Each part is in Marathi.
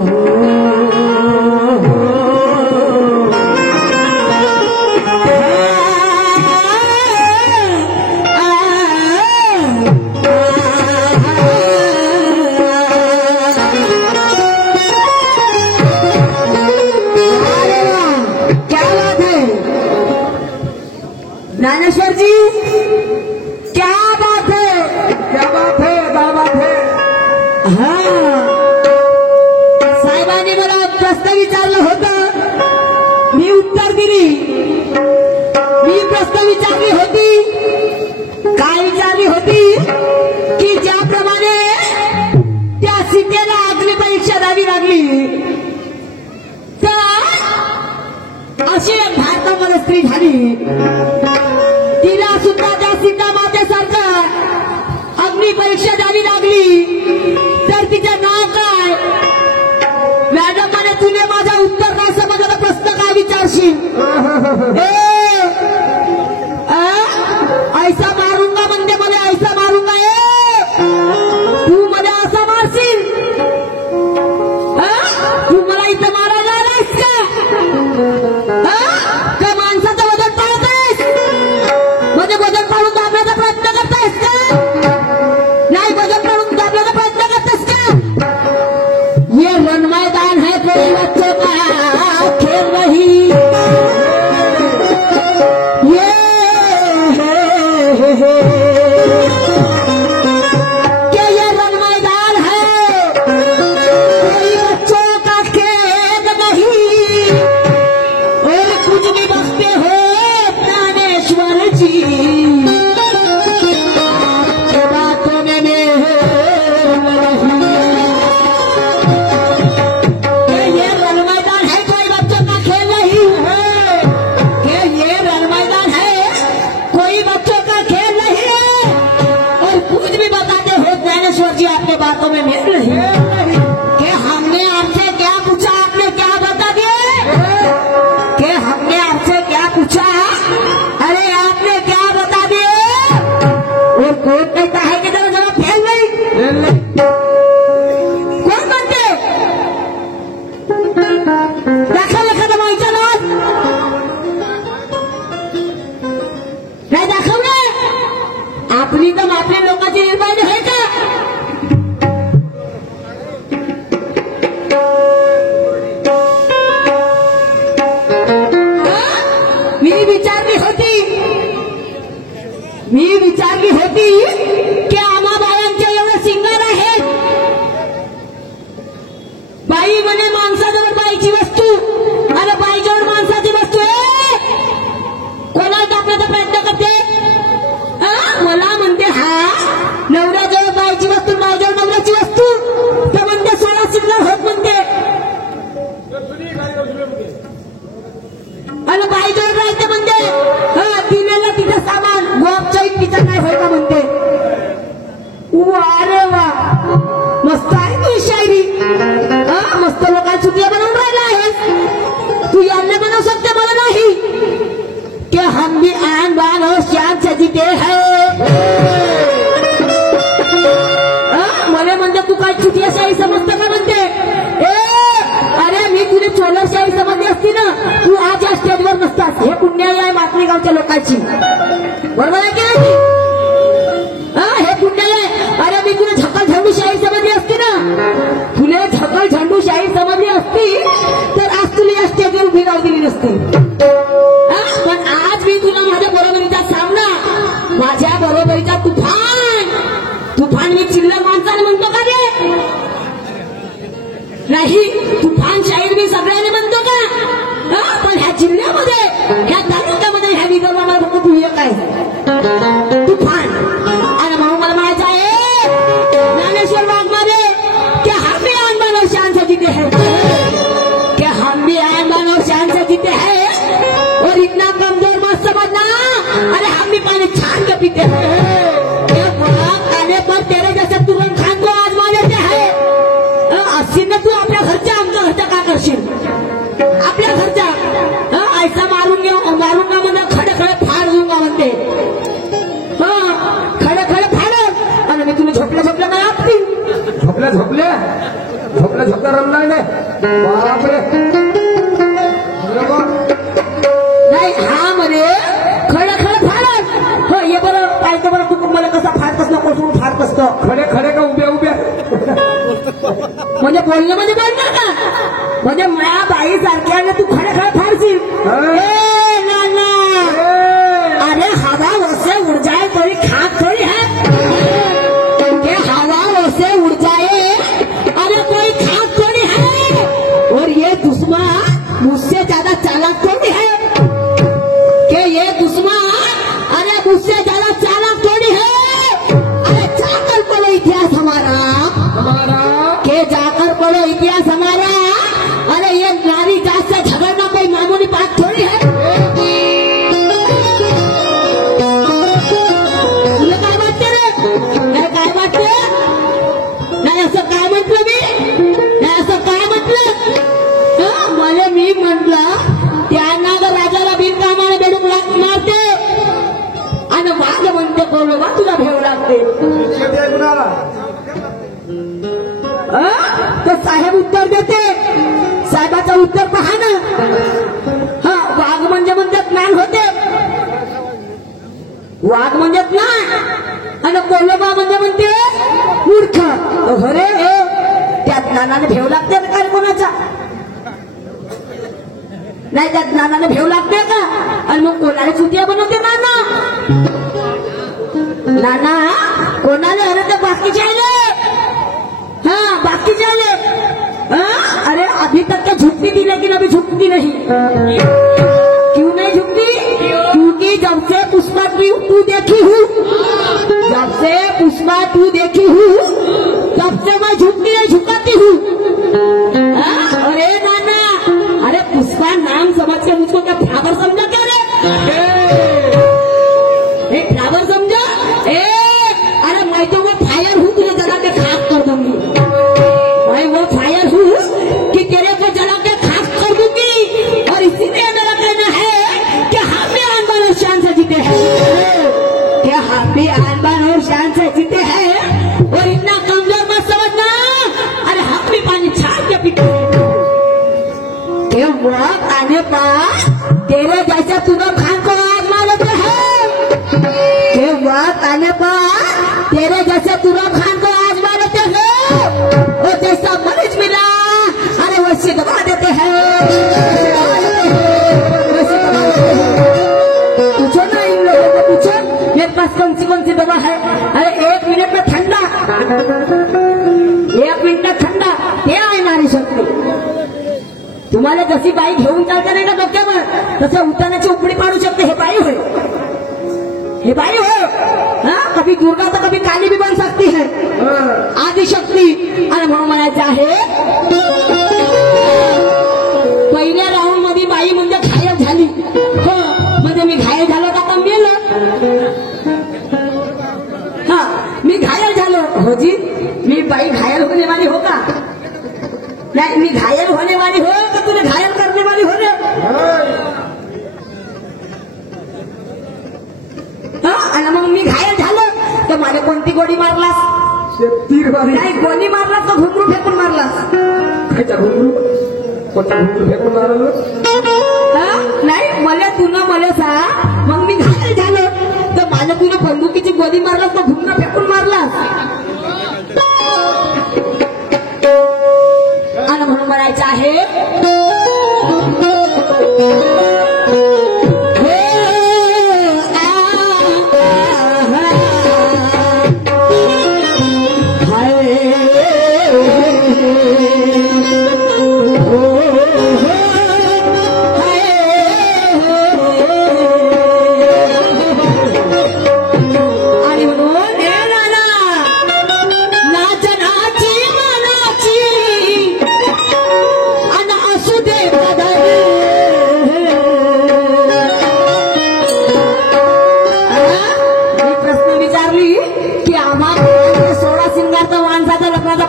ज्ञानेश्वर जी, क्या बात है, क्या बात है, क्या बात है। हाँ, साहेबांनी मला प्रश्न विचारलं होतं, मी उत्तर दिली. मी प्रश्न विचारली होती, काय विचारली होती की ज्याप्रमाणे त्या सीतेला अग्नी परीक्षा द्यावी लागली, तर अशी भारतामध्ये स्त्री झाली, तिला सुद्धा त्या सीता मातेसारखं अग्नी परीक्षा द्यावी लागली, तर तिचं नाव काय? मॅडम म्हणे, तुने माझा उत्तर नाही समजला, प्रश्न काय विचारशील? ऐसा मारूंगा म्हणजे मला ऐसा मारूंगा, तू मला असा मारशील? तू मला इथं मारायला आलायस का माणसाचं वजन पाळतायस? म्हणजे वजन पाळून दाबण्याचा प्रयत्न करतायस का? नाही, वजन पाळून दाबण्याचा प्रयत्न करतायस का? ये रण मैदान है, कोई बच्चों का खेल नहीं. ये रण मैदान है, कोई बच्चों का खेल नहीं. और कुछ भी बकते हो ज्ञानेश्वर जी, आपके बातों में ये रण मैदान है, कोई बच्चों का खेल नहीं है. ये रण मैदान है, कोई बच्चों का खेल नहीं है. और कुछ भी बताते हो ज्ञानेश्वर जी, आपके बातों में मेल नहीं. कि हमने आपसे क्या पूछा, आपने क्या बता दिए? कि हमने आपसे क्या पूछा, अरे आपने क्या बता दिए? और कोर्ट कहता है कि जरा जरा फेल नहीं. कोण म्हणते? दाखल एखादं माहिती नाव नाही दाखवलं. आपली तर आपल्या लोकांची निर्माण आहे का? मी विचारली होती की आम्हा बायांचे एवढे सिंगार आहेत. बाई म्हणे माणसाजवळ बाईची वस्तू, अरे बाईजवळ माणसाची वस्तू आहे. कोणाला दाखवण्याचा प्रयत्न करते? मला म्हणते, हा नवऱ्याजवळ बाईची वस्तू, बाईजवळ नवऱ्याची वस्तू, तर म्हणते 16 सिंगार होत म्हणते. आणि बाईजवळ राहते म्हणते, तिला तिचं सामान गोपचैत तिचं काय होय का म्हणते. अरे वा, मस्त आहे तू शायरी. मस्त लोकांना चुकल्या बनवून राहिला आहेस तू. यांना बनवू शकते, मला नाही. कि हम भी आन बान और शान से जीते हैं. मला म्हणते तू काय चुकल्या शायरी समजतं का म्हणते. अरे मी तुला चोलर शायरी समजली असती ना, तू आज या स्टेजवर नसतास. हे पुण्याई आहे मातली गावच्या लोकांची, बरोबर आहे की नाही? हे पुण्याई आहे. अरे मी तुला झकल झंडू शायरी समजली असती ना, तुला झकल झंडू शायरी समजली असती तर आज तुला या स्टेजवर उभी राहू दिली नसती. पण आज मी तुला माझ्या बरोबरीचा सामना, माझ्या बरोबरीचा तुफान, तुफान मी चिल्लर माणसाने म्हणतो का रे? नाही, तुफान शाहीर मी सगळ्यांनी म्हणतो का? पण ह्या जिल्ह्यामध्ये, ह्या तालुक्यामध्ये, ह्या विदर्भामध्ये फक्त तू एक आहे तुफान. आणि म्हणून मला म्हणायचं आहे ज्ञानेश्वर वाघमारे की हम भी आन बान और शान से जीते हैं, कि हम भी आन बान और शान से जीते हैं. और इतना कमजोर मत समझना, अरे हम भी पानी छान के पीते हैं. खाने पर तेरे जैसे तुरंत खान को आजमा लेते हैं. असं तू आपल्या घरच्या, आमच्या घरच्या का करशील? आपल्या घरच्या ऐसा मारूंगा म्हणजे खडे खडे फाड दूंगा म्हणते. खडे खडे फाड. आणि मी तुम्ही झोपल्या झोपल्या नाही आपली झोपल्या झोपल्या झोपला झोपला रमलाय नाही बापरे नाही हा म्हणे खडे खडे फाडत हो ये बरं पाहिजे बरं तू मला कसा फाडतस ना कोण फाडत असतो खडे खडे का उभ्या उभ्या म्हणजे बोलणं म्हणजे बोलणार का म्हणजे माया बाई सारख्या तू खडे खडे फाडशील अरे हवा वैसे उड़ जाए कोई खाक थोड़ी है कि हवा वैसे उड़ जाए अरे कोई खाक थोड़ी है और ये दुश्मन मुझसे ज्यादा चालाक थोड़ी है कि ये दुश्मन अरे मुझसे ज्यादा चालाक थोड़ी है अरे जाकर पढ़ो इतिहास हमारा के जाकर पढ़ो इतिहास हमारा अरे ये नारी जात से झगड़ना कोई मामूली बात थोड़ी है मी म्हटलं त्यांना जर राजाला बिनकामाने बेडूक मारते आणि वाघ म्हणते कोलोबा तुला भेव लागते तो साहेब उत्तर देते साहेबाचं उत्तर पहा ना हा वाघ म्हणजे म्हणतात ज्ञान होते वाघ म्हणजे ज्ञान आणि कोलोबा म्हणजे म्हणते मूर्ख अरे त्या ज्ञानाने भेव लागते ना काय कोणाचा नाही त्या ज्ञानाने भेव लागते का आणि मग कोणाला चुतिया बनवते नाना नाना कोणाला अरे ते बाकीचे आले हाँ बाकीचे आले अरे अभी तक तो झुकती थी लेकिन अभी झुकती नहीं क्यों नहीं झुकती क्योंकि जब से पुष्पा टू देखी हूँ जब से पुष्पा टू देखी हूँ तब से मैं झुकती नहीं झुकाती हूँ अरे नाना अरे पुष्पा नाम समझ के मुझको क्या फ्लावर समझा क्या रे फ्लावर समझा अरे मैं तो वो फायर हूँ तुझे जला के खाक कर दूंगी मैं वो फायर हूँ कि तेरे को जला के खाक कर दूंगी और इसीलिए मेरा कहना है कि हम भी आन बान और शान से जीते हैं क्या हम भी आन बान और शान से जीते हैं और इतना कमजोर मत समझना अरे हम भी पानी छान के पीते हैं वक्त आने पर तेरे जैसे तुम खान को आजमा लेते हैं कि वक्त आने पर तेरे जैसे तुम खान को आजमा लेते हैं और जैसा मरीज मिला अरे वैसे दबा देते हैं पूछो ना इन लोगों को पूछो मेरे पास कौन सी दवा है अरे 1 मिनट में ठंडा 1 मिनिट में ठंडा ते आहे नारी शक्ती तुम्हाला जशी बाई घेऊन चालते नाही ना डोक्यावर तसं उतानाची उपडी पाडू शकते हे बाई होय हा कभी दुर्गा तर कभी काली भी बन सकती है आदि शक्ती आणि म्हणून म्हणायचं आहे पहिल्या राऊंड मध्ये बाई म्हणजे घायल झाली हो म्हणजे मी घायल झालो का आता मेलं हा मी घायल झालो हो जी मी बाई घायल होने वाली हो का नहीं मैं घायल होने वाली हो कि तुझे घायल करने वाली हो रे आणि मग मी घायल झालं तर मला कोणती गोळी मारलास नाही गोळी मारलास तर घुमरू फेकून मारलास फेकून मारलं नाही मला तुला मला सा मग मी घायल झालं तर मला तुला बंदुकीची गोळी मारलास तर घुमरू फेकून मारलास आणि म्हणून म्हणायचं आहे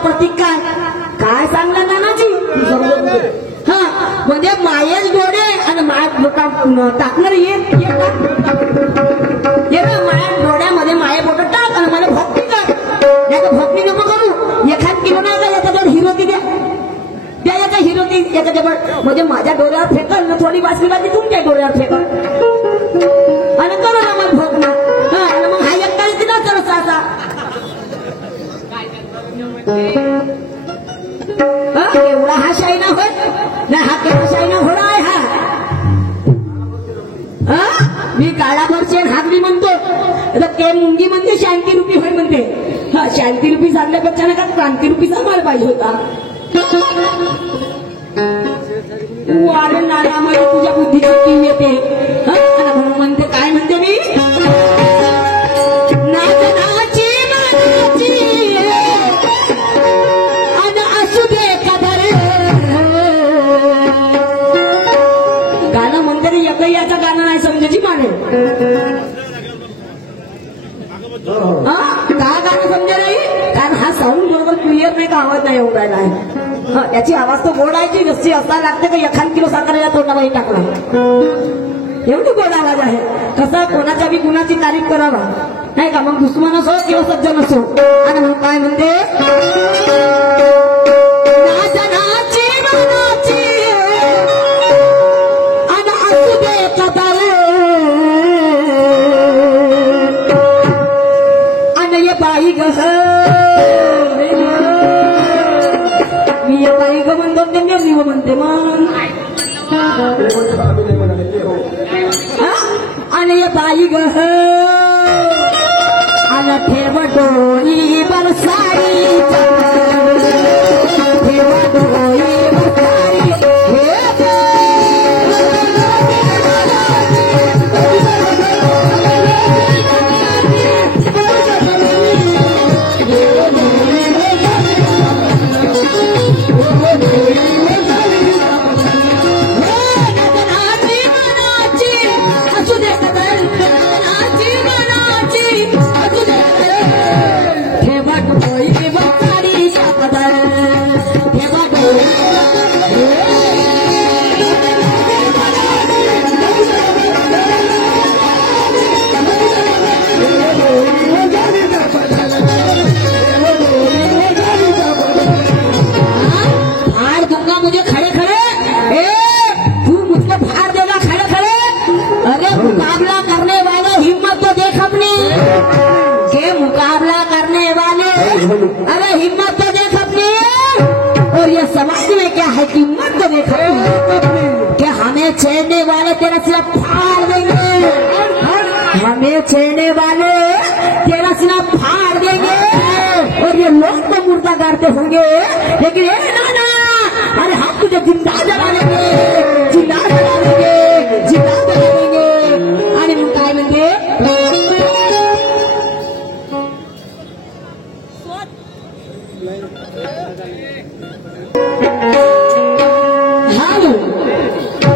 प्रतीक काय सांगलं नानाजी हा म्हणजे मायेच डोळे आणि माया टाकणार ये माया डोळ्यामध्ये माये बोट टाक आणि मला भक्ती कर नाही तर भक्ती नको करू 1 किलो नाही का याचा हिरो किती याच्या जवळ म्हणजे माझ्या डोळ्यावर फेकल ना थोडी बासरी बाजी तुमच्या डोळ्यावर फेकल आणि करा ना मग भोग ना आणि मग हा एक काही दिला तर असा एवढा हा शाईना होय ना हा केवढा शाईना घोडा आहे हा मी काळाभरची हागली म्हणतो तर ते मुंगी म्हणते शांती रुपी होय म्हणते हा शांती रुपी सांगण्यापेक्षा ना का क्रांती रुपी सांगायला पाहिजे होता वाढ नानामध्ये तुझ्या बुद्धीची येते म्हणून म्हणते काय म्हणते मी नाचनाची मनाची आणि असू दे कदर गाणं म्हणते रे एकही याचं गाणं नाही समजायची माने का गाणं समजा नाही कारण हा साऊंड बरोबर क्लिअर नाही का आवाज नाही येऊन राहिला आहे याची आवाज तो गोडायची जशी असायला लागते का 1 किलो साखर या तोंडामध्ये टाकला एवढी गोड आवाज आहे कसा कोणाच्या बी गुणाची तारीफ करावा नाही का मग दुश्मन असो किंवा सज्जन असो आणि मग काय म्हणते नाचनाची मनाची आणि असू दे कदर आणि ये बाई ग मी या बाई ग म्हणतो ते मी म्हणते मग आणि ये बाई ग आणि ठेव डोळी बरसारी ठेव डोळी बरसारी अरे हिम्मत तो देख अपनी और ये समाज में क्या है कीमत तो देख अपनी कि हमें छेड़ने वाले तेरा सिरा फाड़ देंगे हमें छेड़ने वाले तेरा सिरा फाड़ देंगे और ये लोग तो मुर्दा गाड़ते होंगे लेकिन ना अरे हम तुझे जिंदा जला देंगे जिंदा जला देंगे जिंदा जला देंगे आणि मग काय म्हणते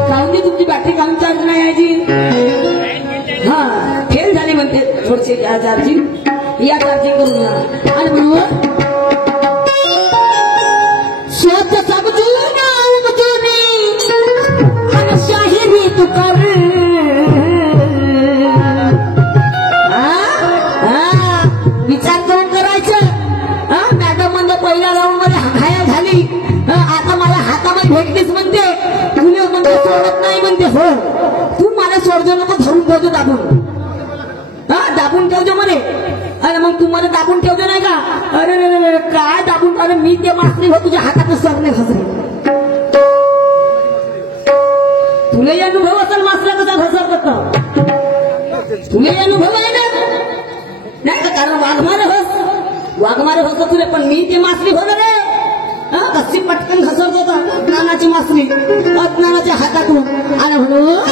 काऊन तुमची बॅटरी काऊन चार्ज नाही यायची हा फेल झाली म्हणते थोडीशी चार्जिंग या चार्जिंग करून घ्या आणि म्हणून स्वत समजू आणि शाहिरी तू कर विचार करून करायचं मॅडम म्हणजे पहिल्या राऊंड मध्ये घाया झाली आता मला हातामध्ये भेटलीच म्हणते तुला म्हणते सोडत नाही म्हणते हो तू मला सोडजो नको धरून ठेवतो दाबून दाबून ठेवजो म्हणे अरे मग तू मला दाबून ठेवतो नाही का अरे काय दाबून अरे मी ते मास्त्री हो तुझ्या हातातच सरणे घसरे तुलाही अनुभव असेल मास्तर कसा घसर करतो तुलाही अनुभव आहे ना नाही का कारण वाघमारे होत तुले पण मी ते मासली होणार रे कशी पटकन घसरत होता नानाची मासली अज्ञानाच्या हातातून आणि म्हणून